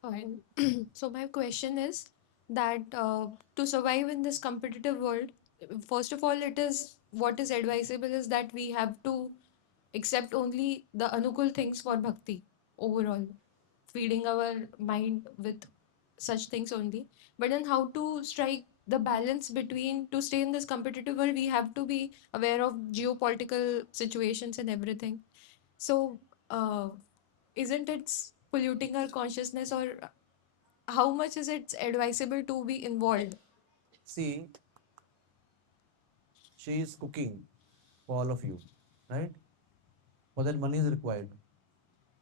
And so my question is that to survive in this competitive world, first of all, it is what is advisable is that we have to accept only the anukul things for bhakti overall, feeding our mind with such things only. But then how to strike the balance between to stay in this competitive world, we have to be aware of geopolitical situations and everything. So isn't it polluting our consciousness, or how much is it advisable to be involved? See, she is cooking for all of you, right? For that money is required.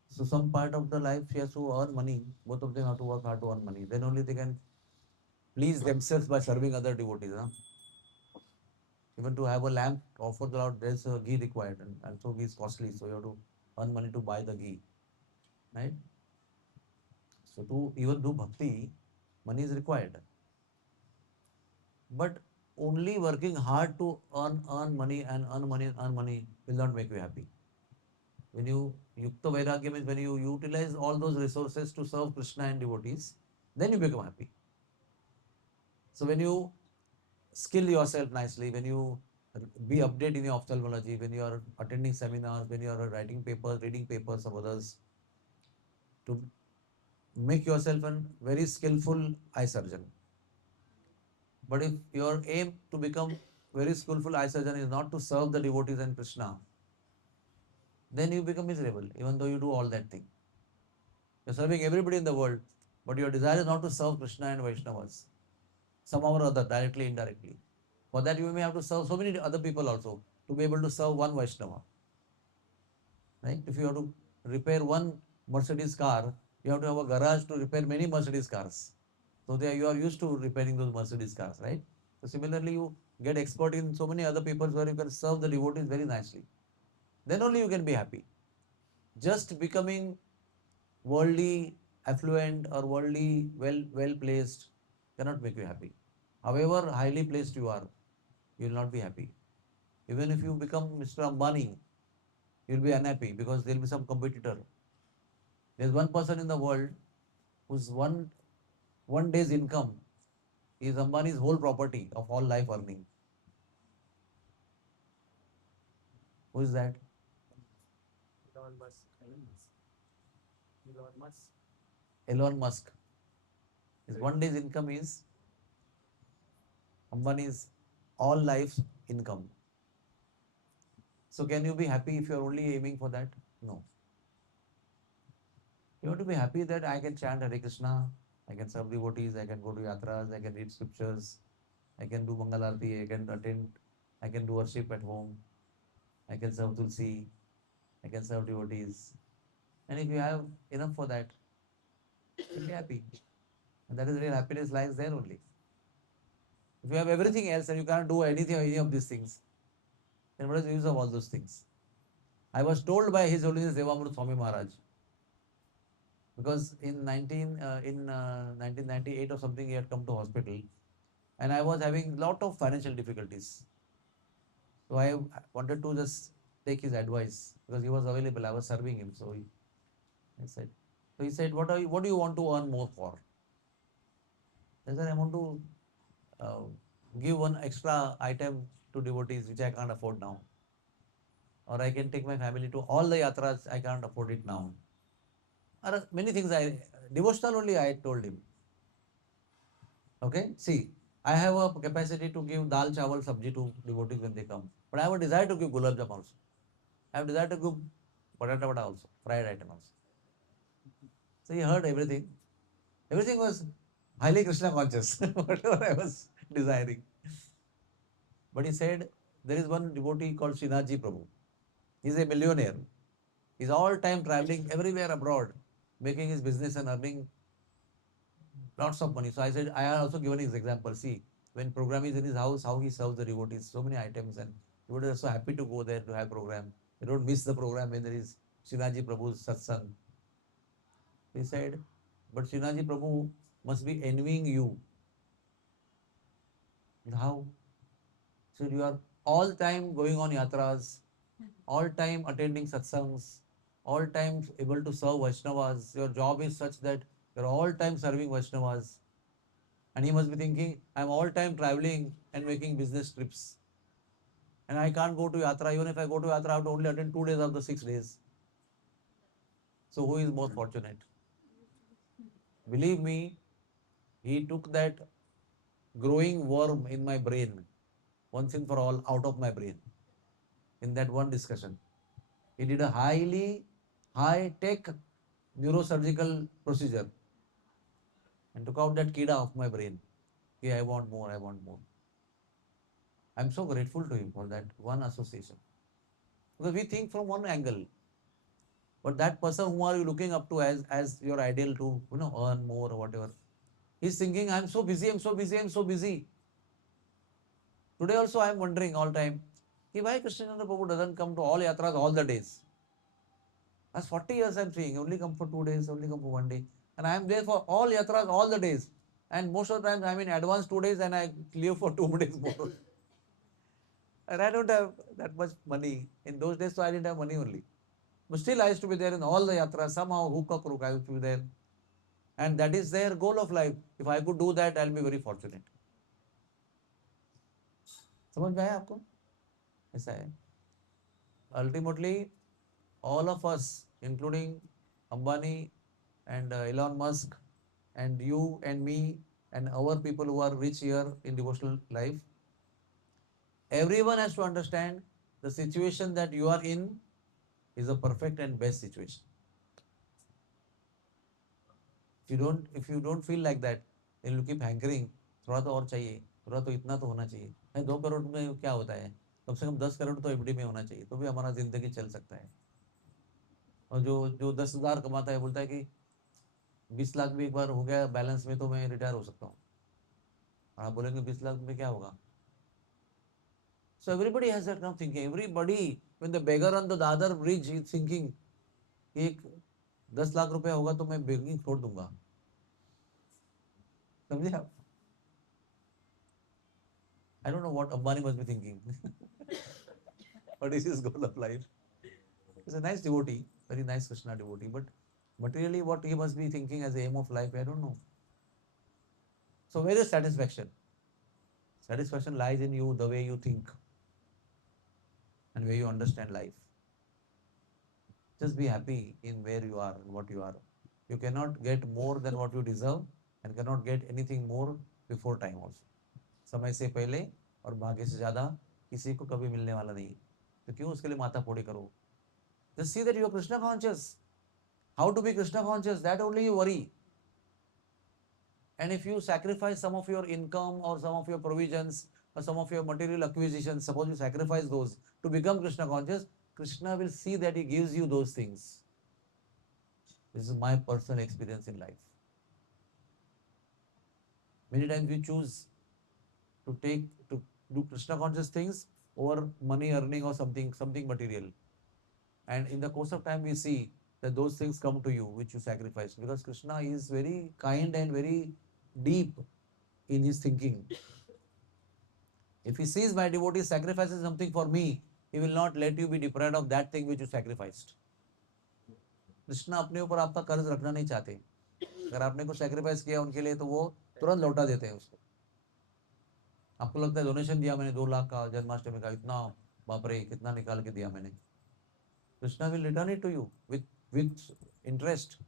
So some part of the life she has to earn money. Both of them have to work hard to earn money. Then only they can please themselves by serving other devotees. Huh? Even to have a lamp offer the Lord, there's a ghee required, and so ghee is costly. So you have to earn money to buy the ghee, right? So to even do bhakti, money is required. But only working hard to earn money and earn money will not make you happy. When you yukta vairagya means when you utilize all those resources to serve Krishna and devotees, then you become happy. So when you skill yourself nicely, when you be updated in your ophthalmology, when you are attending seminars, when you are writing papers, reading papers of others, to make yourself a very skillful eye surgeon. But if your aim to become very skillful eye surgeon is not to serve the devotees and Krishna, then you become miserable, even though you do all that thing. You're serving everybody in the world, but your desire is not to serve Krishna and Vaishnavas, somehow or other, directly, indirectly. For that, you may have to serve so many other people also to be able to serve one Vaishnava. Right? If you have to repair one Mercedes car, you have to have a garage to repair many Mercedes cars. So there you are used to repairing those Mercedes cars, right? So similarly, you get expert in so many other people where you can serve the devotees very nicely. Then only you can be happy. Just becoming worldly affluent or worldly well placed cannot make you happy. However highly placed you are, you will not be happy. Even if you become Mr. Ambani, you will be unhappy because there will be some competitor. There is one person in the world whose one day's income is Ambani's whole property of all life earning. Who is that? Elon Musk. Elon Musk. Elon Musk. His one day's income is Ambani's all life's income. So can you be happy if you are only aiming for that? No. You have to be happy that I can chant Hare Krishna, I can serve devotees, I can go to yatras, I can read scriptures, I can do Mangal Aarti, I can attend, I can do worship at home, I can serve Tulsi, I can serve devotees. And if you have enough for that, you'll be happy. And that is real happiness lies there only. If you have everything else and you can't do anything any of these things, then what is the use of all those things? I was told by His Holiness Devamrut Swami Maharaj, because in 1998 or something he had come to hospital, and I was having lot of financial difficulties. So I wanted to just take his advice because he was available. I was serving him. I said, so he said, what do you want to earn more for? I said, I want to uh, give one extra item to devotees which I can't afford now. Or I can take my family to all the yatras, I can't afford it now. Or many things devotional only I told him. Okay, see, I have a capacity to give dal, chawal, sabji to devotees when they come. But I have a desire to give gulab jam also. I have desire to give patata vada also, fried item also. So he heard everything. Everything was highly Krishna conscious, whatever I was desiring. But he said, there is one devotee called Srinathji Prabhu. He's a millionaire. He's all time traveling everywhere abroad, making his business and earning lots of money. So I said, I have also given his example. See, when program is in his house, how he serves the devotees, so many items, and devotees are so happy to go there to have program. They don't miss the program when there is Srinathji Prabhu's satsang. He said, but Srinathji Prabhu must be envying you. How? So you are all time going on yatras, all time attending satsangs, all time able to serve Vaishnavas. Your job is such that you're all time serving Vaishnavas. And he must be thinking, I'm all time traveling and making business trips. And I can't go to yatra. Even if I go to yatra, I have to only attend 2 days of the 6 days. So who is more fortunate? Believe me, he took that growing worm in my brain once and for all out of my brain in that one discussion. He did a highly high-tech neurosurgical procedure and took out that kida of my brain. Okay, I want more, I want more. I'm so grateful to him for that one association. Because we think from one angle, but that person who are you looking up to as your ideal to earn more or whatever, he's thinking, I'm so busy, I'm so busy, I'm so busy. Today also I'm wondering all time, why Krishnachandra Prabhu doesn't come to all yatras all the days? As 40 years I'm seeing, only come for 2 days, only come for one day. And I am there for all yatras all the days. And most of the times I'm in advance 2 days and I leave for 2 days more. And I don't have that much money. In those days, so I didn't have money only. But still I used to be there in all the yatras. Somehow, hook or crook, I used to be there. And that is their goal of life. If I could do that, I'll be very fortunate. समझ में आया आपको? ऐसा है. Ultimately, all of us, including Ambani and Elon Musk and you and me and our people who are rich here in devotional life, everyone has to understand the situation that you are in is a perfect and best situation. If you don't feel like that, then you keep hankering, थोड़ा तो और चाहिए, थोड़ा तो इतना तो होना चाहिए. 2 करोड़ में क्या होता है? कम से कम 10 करोड़ तो एफडी में होना चाहिए, तो भी हमारा जिंदगी चल सकता है. और जो 10,000 कमाता है बोलता है कि 20 लाख भी एक बार हो गया बैलेंस में तो मैं रिटायर हो सकता हूँ. और आप बोलेंगे 20 लाख में क्या होगा? So everybody has that kind of thinking. Everybody, when the beggar on the other bridge is thinking, एक 10 लाख रुपया होगा तो मैं बेगिंग छोड़ दूंगा. समझे आप? I don't know what Ambani must be thinking. What is his goal of life? He's a nice devotee, very nice Krishna devotee, but materially what he must be thinking as the aim of life, I don't know. So where is satisfaction? Satisfaction lies in you, the way you think and where you understand life. Just be happy in where you are and what you are. You cannot get more than what you deserve and cannot get anything more before time also. समय से पहले और भाग्य से ज़्यादा किसी को कभी मिलने वाला नहीं, तो क्यों उसके लिए माथा फोड़ी करो? Just see that you are Krishna conscious. How to be Krishna conscious? That only you worry. And if you sacrifice some of your income or some of your provisions or some of your material acquisitions, suppose you sacrifice those to become Krishna conscious, Krishna will see that he gives you those things. This is my personal experience in life. Many times we choose to do Krishna conscious things over money earning or something material. And in the course of time we see that those things come to you which you sacrifice, because Krishna is very kind and very deep in his thinking. If he sees my devotee sacrifices something for me, he will not let you be deprived of that thing which you sacrificed. Krishna अपने ऊपर आपका कर्ज रखना नहीं चाहते. अगर आपने कुछ सैक्रिफाइस किया उनके लिए तो वो तुरंत लौटा देते हैं उसको. आपको लगता है डोनेशन दिया मैंने 2 लाख का जन्माष्टमी का, इतना बाप रे कितना निकाल के दिया मैंने. Krishna will return it to you with interest.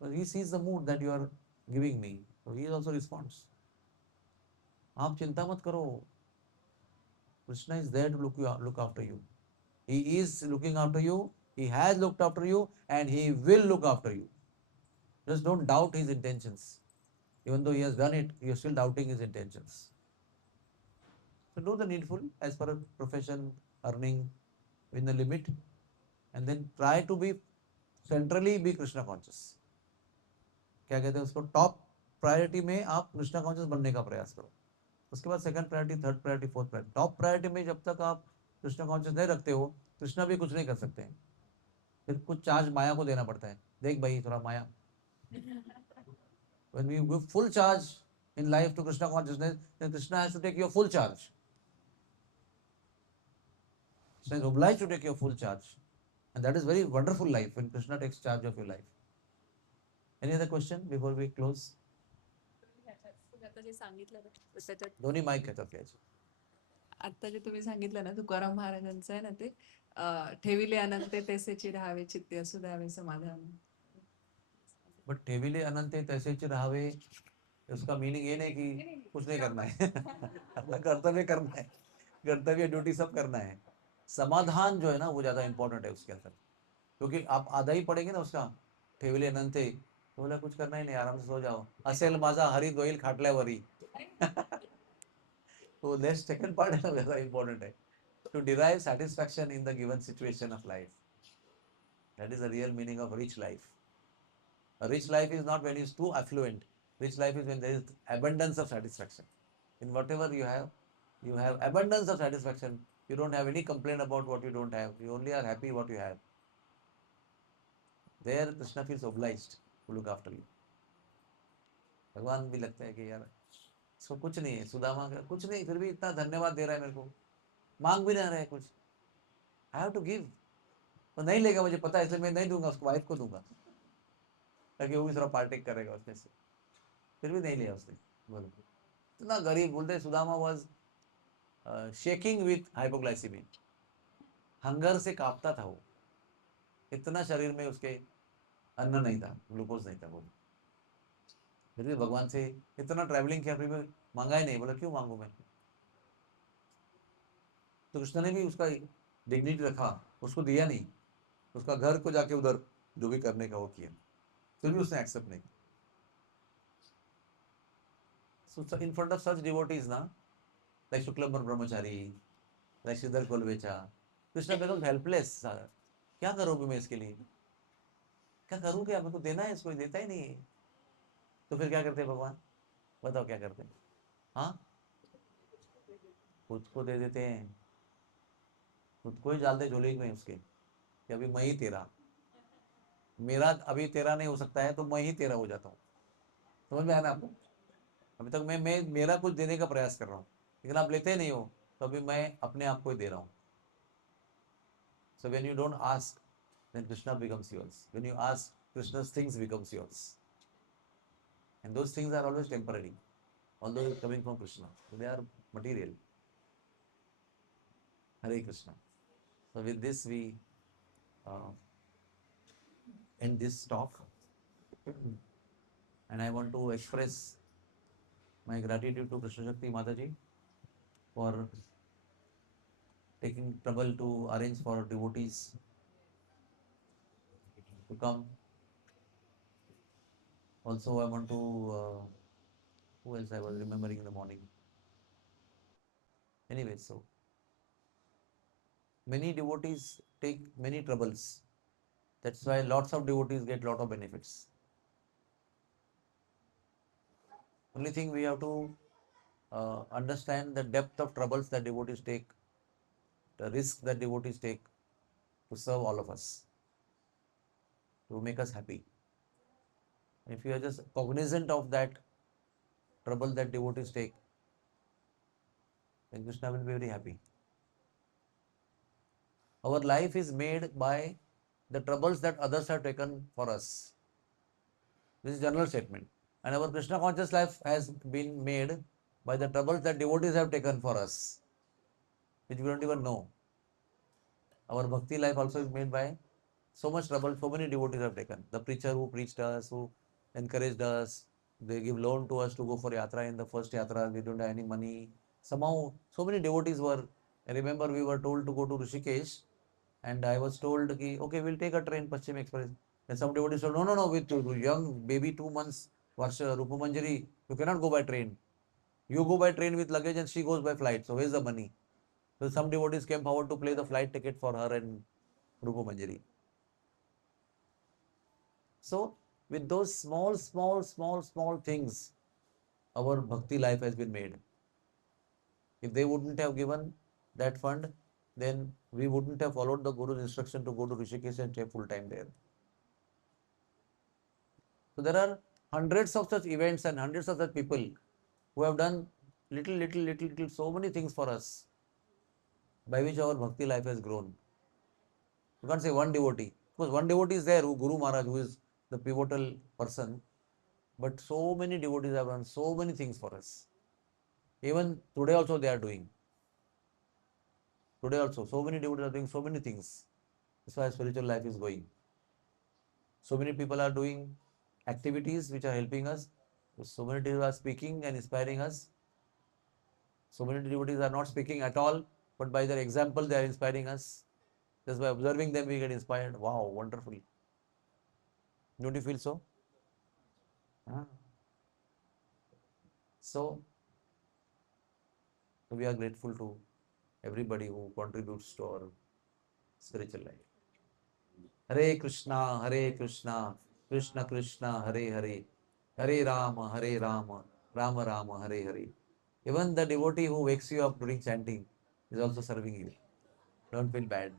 But he sees the mood that you are giving me, so he also responds. आप चिंता मत करो. Krishna is there to look after you. He is looking after you. He has looked after you and he will look after you. Just don't doubt his intentions. Even though he has done it, you are still doubting his intentions. So do the needful as per a profession, earning within the limit, and then try to be centrally be Krishna conscious. क्या कहते हैं उसको? Top priority में आप Krishna conscious बनने का प्रयास करो. उसके बाद second priority, third priority, fourth priority. Top priority में जब तक आप कृष्णा कॉन्शियस नहीं रखते हो, कृष्णा भी कुछ नहीं कर सकते हैं. फिर कुछ चार्ज माया को देना पड़ता है. देख भाई थोड़ा माया. When we give full charge in life to Krishna consciousness, then Krishna has to take your full charge. Krishna is obliged to take your full charge. And that is very wonderful life when Krishna takes charge of your life. Any other question before we close? आता जे सांगितलं ना त्याच्यात दोन्ही mike घेतात घ्यायचे. आता जे तुम्ही सांगितलं ना तुकाराम महाराजांचं आहे ना ते ठेविले अनंते तेसेची राहावे चित्ते असू द्यावे समाधान. बट ठेविले अनंते तैसेच रहावे, उसका मीनिंग ये नहीं कि कुछ नहीं करना है. अपना कर्तव्य करना है, कर्तव्य ड्यूटी सब करना है. समाधान जो है ना वो ज्यादा इंपॉर्टेंट है उसके अंदर, क्योंकि आप आधा ही पढ़ेंगे ना उसका ठेविले अनंते, तो बोला कुछ करना ही नहीं, आराम से सो जाओ, असेल माझा हरी दोईल खाटल्यावरी. तो नेक्स्ट सेकंड पार्ट है ना ज्यादा इंपॉर्टेंट है, to derive satisfaction in the given situation of life. That is the real meaning of rich life. A rich life is not when it's too affluent. Rich life is when there is abundance of satisfaction. In whatever you have abundance of satisfaction. You don't have any complaint about what you don't have. You only are happy what you have. There Krishna feels obliged to look after you. भगवान भी लगता है कि यार इसको कुछ नहीं है, सुदामा का कुछ नहीं, फिर भी इतना धन्यवाद दे रहा है मेरे को, मांग भी नहीं रहा है कुछ. I have to give. तो नहीं लेगा मुझे पता है, इसलिए मैं नहीं दूंगा, उसको वाइफ को दूंगा ताकि वो भी थोड़ा पार्टेक करेगा उसमें से. फिर भी नहीं लिया उसने. बोलो इतना गरीब. बोलते Sudama was shaking with hypoglycemia. Hunger से कांपता था वो, इतना शरीर में उसके अन्न नहीं था, ग्लूकोज नहीं था. बोलो फिर भी भगवान से इतना ट्रैवलिंग किया, फिर भी मांगा ही नहीं. बोला क्यों मांगू मैं. तो कृष्ण ने भी उसका डिग्निटी रखा, उसको दिया नहीं, उसका घर को जाके उधर जो भी करने का वो किया, फिर भी उसने एक्सेप्ट नहीं. So in front of such devotees ना, like शुक्लंबर ब्रह्मचारी, like श्रीधर कोलवेचा, कृष्ण बिकम्स हेल्पलेस. क्या करूँ मैं इसके लिए, क्या करूँ, क्या मेरे को देना है, इसको देता ही नहीं है. तो फिर क्या करते हैं भगवान, बताओ क्या करते हैं. हाँ, खुद को दे देते हैं, खुद को ही डाल दे झोली में उसके कि अभी मैं ही तेरा, मेरा अभी तेरा नहीं हो सकता है तो मैं ही तेरा हो जाता हूँ. समझ में आया ना आपको. अभी तक मैं मेरा कुछ देने का प्रयास कर रहा हूँ, लेकिन आप लेते नहीं हो, तो अभी मैं अपने आप को ही दे रहा हूँ. So when you don't ask, then Krishna becomes yours. When you ask, Krishna's things becomes yours. And those things are always temporary, although it's coming from Krishna. So they are material. Hare Krishna. So with this we end this talk. And I want to express my gratitude to Krishna Shakti Mataji for taking trouble to arrange for devotees to come. Also I want to, who else I was remembering in the morning. Anyway, so many devotees take many troubles. That's why lots of devotees get lot of benefits. Only thing we have to understand the depth of troubles that devotees take, the risk that devotees take to serve all of us, to make us happy. If you are just cognizant of that trouble that devotees take, then Krishna will be very happy. Our life is made by the troubles that others have taken for us. This is general statement. And our Krishna conscious life has been made by the troubles that devotees have taken for us, which we don't even know. Our bhakti life also is made by so much trouble so many devotees have taken. The preacher who preached us, who encouraged us, they give loan to us to go for yatra. In the first yatra, we don't have any money. Somehow, so many devotees were, I remember we were told to go to Rishikesh, and I was told, okay, we'll take a train, Paschim Express. And some devotees said, no, with young baby 2 months, Varsha, Rupa Manjari, you cannot go by train. You go by train with luggage and she goes by flight. So where's the money? So some devotees came forward to pay the flight ticket for her and Rupa Manjari. So with those small things, our bhakti life has been made. If they wouldn't have given that fund, then we wouldn't have followed the Guru's instruction to go to Rishikesh and stay full time there. So there are hundreds of such events and hundreds of such people who have done little, so many things for us. by which our bhakti life has grown. You can't say one devotee. Because one devotee is there, Guru Maharaj, who is the pivotal person. But so many devotees have done so many things for us. Even today also they are doing. Today also, so many devotees are doing so many things. That's why spiritual life is going. So many people are doing activities which are helping us. So many devotees are speaking and inspiring us. So many devotees are not speaking at all, but by their example they are inspiring us. Just by observing them we get inspired. Wow, wonderful. Don't you feel so? Ah. So we are grateful to everybody who contributes to our spiritual life. Hare Krishna, Krishna Krishna, Hare Hare, Hare Rama, Rama Rama, Hare Hare. Even the devotee who wakes you up during chanting is also serving you. Don't feel bad.